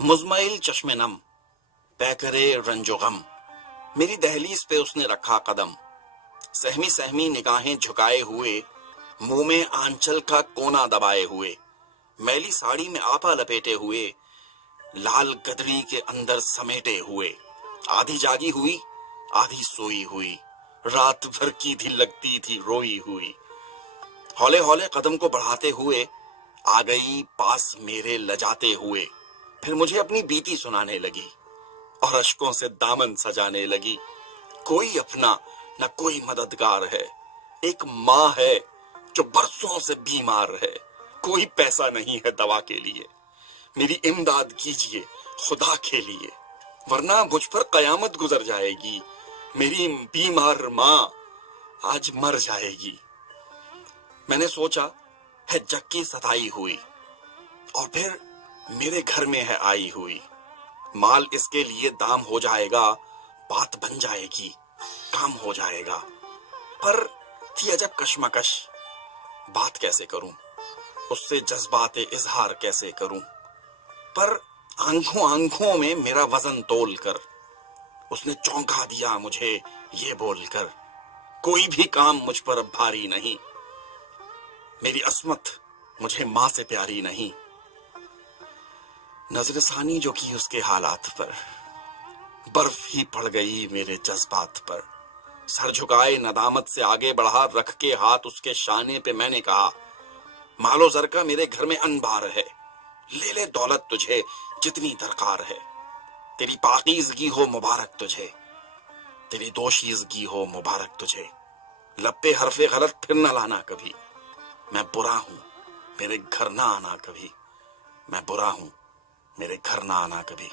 مزمعل چشم نم پے کرے رنج و غم، میری دہلیز پہ اس نے رکھا قدم، سہمی سہمی نگاہیں جھکائے ہوئے، منہ میں آنچل کا کونا دبائے ہوئے، میلی ساڑی میں آپا لپیٹے ہوئے، لال گدڑی کے اندر سمیٹے ہوئے، آدھی جاگی ہوئی آدھی سوئی ہوئی، رات بھر کی تھی لگتی تھی روئی ہوئی، ہولے ہولے قدم کو بڑھاتے ہوئے آ گئی پاس میرے لجاتے ہوئے، پھر مجھے اپنی بیتی سنانے لگی اور اشکوں سے دامن سجانے لگی۔ کوئی اپنا نہ کوئی مددگار ہے، ایک ماں ہے جو برسوں سے بیمار ہے، کوئی پیسہ نہیں ہے دوا کے لیے، میری امداد کیجئے خدا کے لیے، ورنہ مجھ پر قیامت گزر جائے گی، میری بیمار ماں آج مر جائے گی۔ میں نے سوچا ہے جگ کی ستائی ہوئی اور پھر میرے گھر میں ہے آئی ہوئی، مال اس کے لیے دام ہو جائے گا، بات بن جائے گی، کام ہو جائے گا، پر تھی عجب کشمکش، بات کیسے کروں اس سے جذبات اظہار کیسے کروں، پر آنکھوں میں میرا وزن تول کر اس نے چونکا دیا مجھے یہ بول کر، کوئی بھی کام مجھ پر اب بھاری نہیں، میری عصمت مجھے ماں سے پیاری نہیں۔ نظر ثانی جو کی اس کے حالات پر، برف ہی پڑ گئی میرے جذبات پر، سر جھکائے ندامت سے آگے بڑھا، رکھ کے ہاتھ اس کے شانے پہ میں نے کہا، مال و زر کا میرے گھر میں انبار ہے، لے لے دولت تجھے جتنی درکار ہے، تیری پاکیزگی ہو مبارک تجھے، تیری دوشیزگی ہو مبارک تجھے، لب پہ حرف غلط پھر نہ لانا کبھی، میں برا ہوں میرے گھر نہ آنا کبھی، میں برا ہوں میرے گھر نہ آنا کبھی۔